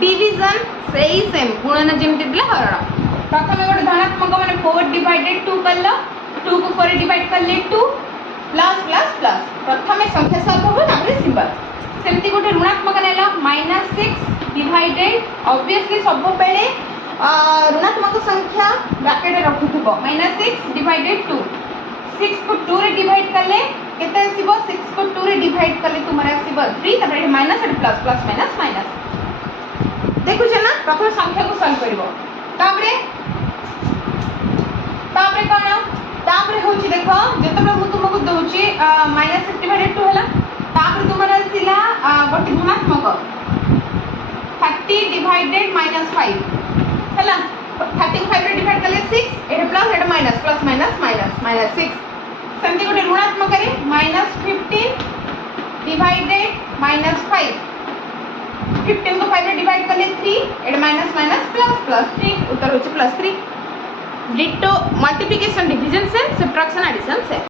division सही same गुणन जेमती दिले हरण प्रथम गोटे धनात्मक माने 4 डिवाइडेड 2 कल 2 को 4 डिवाइड करले 2 प्लस प्लस प्लस प्रथम संख्या सॉल्व हो तापर सिंबल सेमती गोटे ऋणात्मक नेला -6 डिवाइडेड ऑब्वियसली सब बेले ऋणात्मक संख्या ब्रैकेट रखुथबो -6 डिवाइडेड 2 6 को 2 रे डिवाइड करले केते आसीबो 6 को 2 रे डिवाइड करले तुमरा आसीबो 3 तापर माइनस और प्लस प्लस माइनस माइनस देखु छ ना प्रथम संख्या को सॉल्व करबो तापरे कोन तापरे होची देखो जतबे मु तुमको दोची -6 डिवाइडेड 2 हला तापरे तुमरा आसीला गोटे धनात्मक 30 डिवाइडेड -5 हला 30 को 5 रे डिवाइड करले 6 एटा plus iota minus plus minus minus minus 6 सेमती गोटे ऋणात्मक रे -15 डिवाइडेड -5 15 को 5 रे डिवाइड करले 3 एटा माइनस माइनस प्लस प्लस 3 उत्तर होची +3 डिटो मल्टीप्लिकेशन डिवीजन से सब्ट्रैक्शन एडिशन से